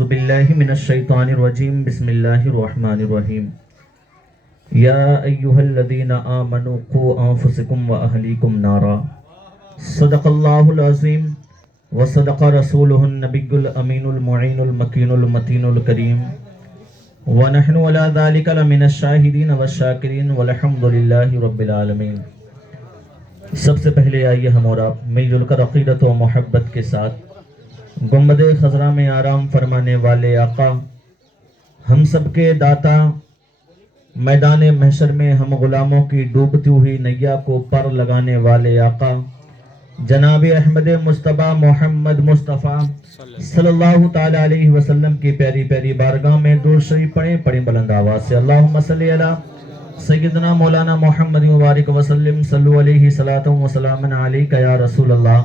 اعوذ باللہ من الشیطان الرجیم بسم اللہ الرحمن الرحیم یا ایہا الذین آمنوا قوا انفسکم واہلیکم نارا صدق اللہ العظیم وصدق رسولہ النبی الامین المعین المکین المتین الکریم ونحن علی ذلک لمن الشاہدین والشاکرین والحمد للہ رب العالمین۔ سب سے پہلے آئیے ہم اور آپ مل جل کر عقیدت و محبت کے ساتھ گنبد خضرا میں آرام فرمانے والے آقا، ہم سب کے داتا، میدان محشر میں ہم غلاموں کی ڈوبتی ہوئی نیا کو پر لگانے والے آقا جناب احمد مصطفیٰ محمد مصطفیٰ صلی اللہ تعالی علیہ وسلم کی پیاری پیاری بارگاہ میں درود شریف پڑھیں بلند آواز سے، اللہم صلی علی سیدنا مولانا محمد مبارک وسلم، صلو علیہ صلاۃ و سلام علیک یا رسول اللہ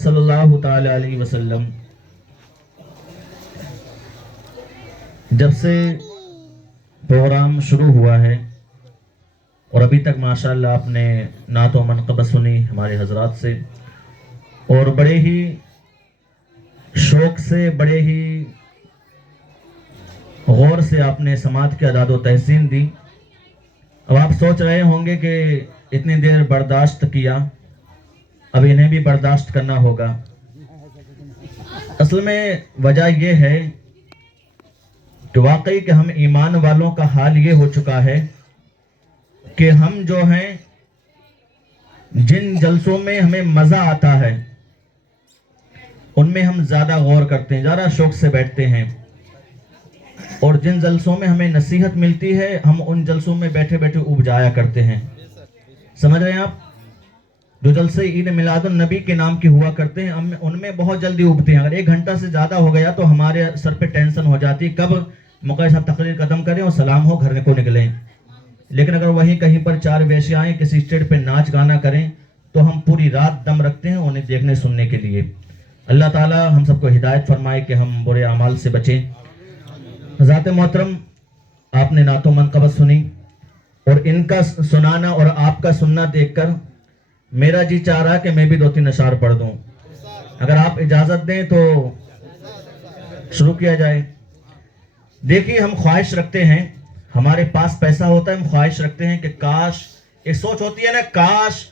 صلی اللہ تعالی علیہ وسلم۔ جب سے پروگرام شروع ہوا ہے اور ابھی تک ماشاءاللہ آپ نے نعت و منقبت سنی ہمارے حضرات سے، اور بڑے ہی شوق سے، بڑے ہی غور سے آپ نے سماعت کی اعداد و تحسین دی۔ اب آپ سوچ رہے ہوں گے کہ اتنی دیر برداشت کیا، اب انہیں بھی برداشت کرنا ہوگا۔ اصل میں وجہ یہ ہے کہ واقعی کہ ہم ایمان والوں کا حال یہ ہو چکا ہے کہ ہم جو ہیں جن جلسوں میں ہمیں مزہ آتا ہے ان میں ہم زیادہ غور کرتے ہیں، زیادہ شوق سے بیٹھتے ہیں، اور جن جلسوں میں ہمیں نصیحت ملتی ہے ہم ان جلسوں میں بیٹھے بیٹھے اوب جایا کرتے ہیں۔ سمجھ رہے ہیں آپ؟ جو جلسے عید میلاد النبی کے نام کی ہوا کرتے ہیں ہم ان میں بہت جلدی اوبتے ہیں۔ اگر 1 گھنٹہ سے زیادہ ہو گیا تو ہمارے سر پہ ٹینشن ہو جاتی ہے کب مقدم صاحب تقریر ختم کریں اور سلام ہو گھر کو نکلیں۔ لیکن اگر وہیں کہیں پر 4 ویشیائیں کسی اسٹیج پہ ناچ گانا کریں تو ہم پوری رات دم رکھتے ہیں انہیں دیکھنے سننے کے لیے۔ اللہ تعالی ہم سب کو ہدایت فرمائے کہ ہم برے اعمال سے بچیں۔ حضرات محترم، آپ نے نعت و منقبت سنی، اور ان کا سنانا اور آپ کا سننا دیکھ کر میرا جی چاہ رہا کہ میں بھی 2-3 اشعار پڑھ دوں۔ اگر آپ اجازت دیں تو شروع کیا جائے۔ دیکھیے، ہم خواہش رکھتے ہیں، ہمارے پاس پیسہ ہوتا ہے، ہم خواہش رکھتے ہیں کہ کاش، ایک سوچ ہوتی ہے نا، کاش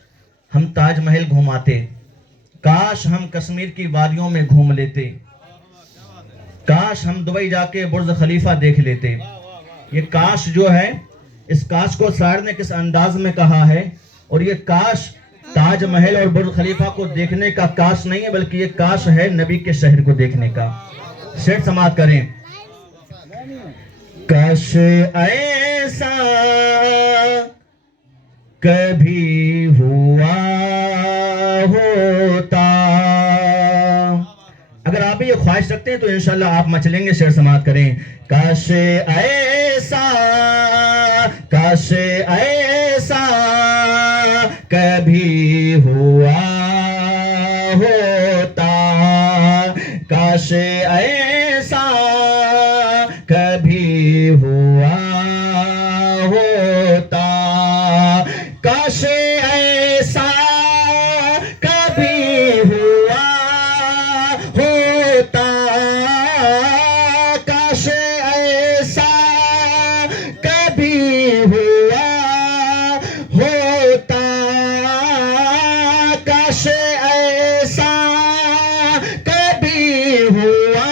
ہم تاج محل گھوماتے، کاش ہم کشمیر کی وادیوں میں گھوم لیتے، کاش ہم دبئی جا کے برج خلیفہ دیکھ لیتے۔ یہ کاش جو ہے، اس کاش کو شاعر نے کس انداز میں کہا ہے، اور یہ کاش تاج محل اور برج خلیفہ کو دیکھنے کا کاش نہیں ہے، بلکہ یہ کاش ہے نبی کے شہر کو دیکھنے کا۔ شعر سماعت کریں۔ کاش ایسا کبھی ہوا ہوتا۔ اگر آپ یہ خواہش رکھتے ہیں تو انشاءاللہ آپ مچلیں گے۔ شعر سماعت کریں۔ کاش ایسا، کاش ایسا کبھی ہوا ہوتا، کاش ایسا کبھی ہوا ہوتا، کاش ایسا کبھی ہوا ہوتا، کاش ایسا کبھی ہوا ہوتا، کاش ایسا کبھی ہوا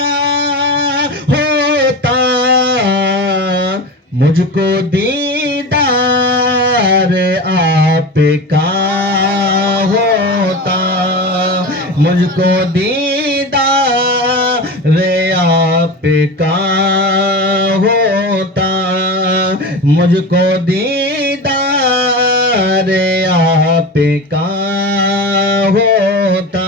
ہوتا، مجھ کو دیدار آپ کا ہوتا، مجھ کو دیدار آپ کا ہوتا، مجھ کو دیدار آپ کا ہوتا۔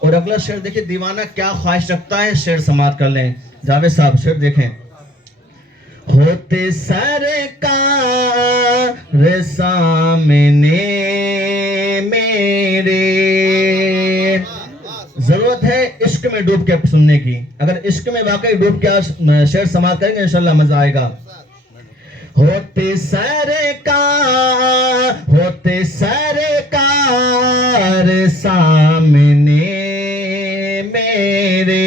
اور اگلا شعر دیکھیں، دیوانہ کیا خواہش رکھتا ہے، شعر سماعت کر لیں۔ جاوید صاحب شعر دیکھیں۔ ہوتے سرکار سامنے میرے، ضرورت ہے عشق میں ڈوب کے سننے کی۔ اگر عشق میں واقعی ڈوب کے شعر سماعت کریں گے انشاءاللہ مزہ آئے گا۔ ہوتے سرکار سامنے میرے،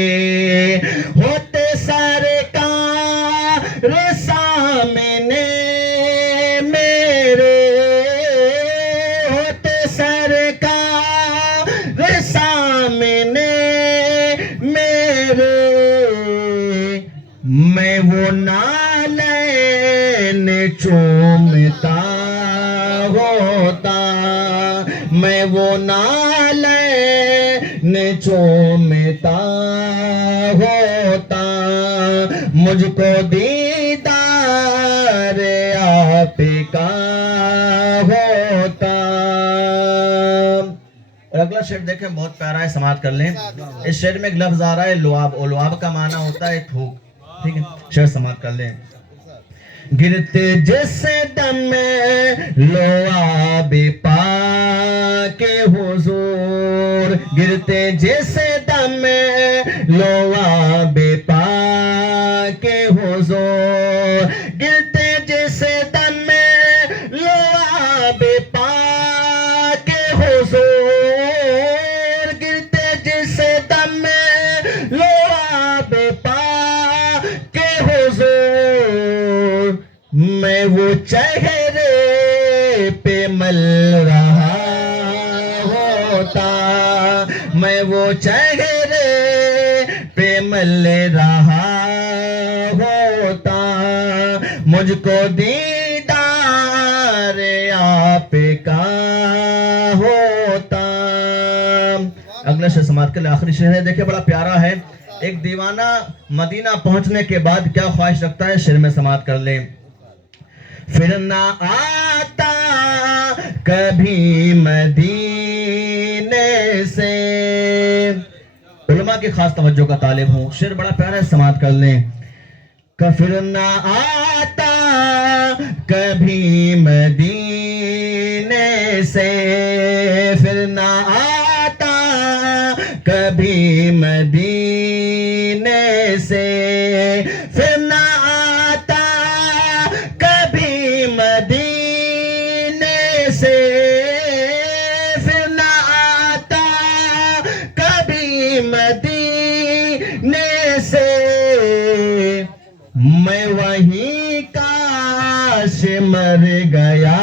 رے میں وہ نالین چومتا ہوتا میں وہ نالین چومتا ہوتا مجھ کو دیدار آپ کا ہوتا. اور اگلا شعر دیکھیں بہت پیارا ہے, سماعت کر لیں. اس شعر میں ایک لفظ آ رہا ہے لعاب, اور لعاب کا معنی ہوتا ہے تھوک. ٹھیک ہے, شعر سماعت کر لیں. گرتے جس دم میں لعاب پاک حضور گرتے جس دم میں لعاب پاک حضور گرتے جس دم میں لعاب پاک حضور گرتے جس دم میں لعاب پاک حضور میں وہ چہرے پہ مل رہا ہوتا میں وہ چہرے پہ مل رہا ہوتا مجھ کو دیدار آپ کا ہوتا. اگلا شعر سماعت کے لیے, آخری شعر ہے, دیکھیں بڑا پیارا ہے. ایک دیوانہ مدینہ پہنچنے کے بعد کیا خواہش رکھتا ہے, شعر میں سماعت کر لیں. پھر نہ آتا کبھی مدینے سے. علماء کی خاص توجہ کا طالب ہوں, شعر بڑا پیارا ہے, سماعت کر لیں. پھر نہ آتا کبھی مدینے سے پھر نہ آتا کبھی مدینے سے پھر نہ آتا کبھی مدینے سے پھر نہ آتا کبھی مدینے سے میں وہیں کاش مر گیا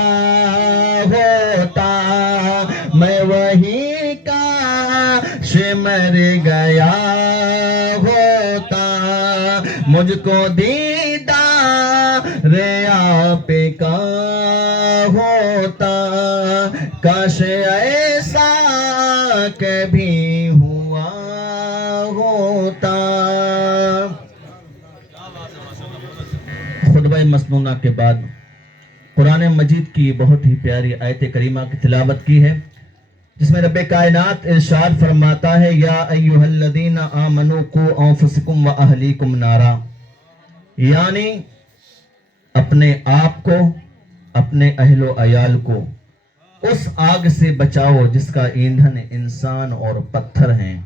ہوتا میں وہیں کاش مر گیا ہوتا مجھ کو دیدار آپ کا ہوتا کاش ایسا کبھی ہوا ہوتا. خطبہ مسنونہ کے بعد قرآن مجید کی بہت ہی پیاری آیت کریمہ کی تلاوت کی ہے, جس میں رب کائنات ارشاد فرماتا ہے یا ایھا الذین آمنوا قوا انفسکم واہلیکم نارا, یعنی اپنے آپ کو اپنے اہل و عیال کو اس آگ سے بچاؤ جس کا ایندھن انسان اور پتھر ہیں.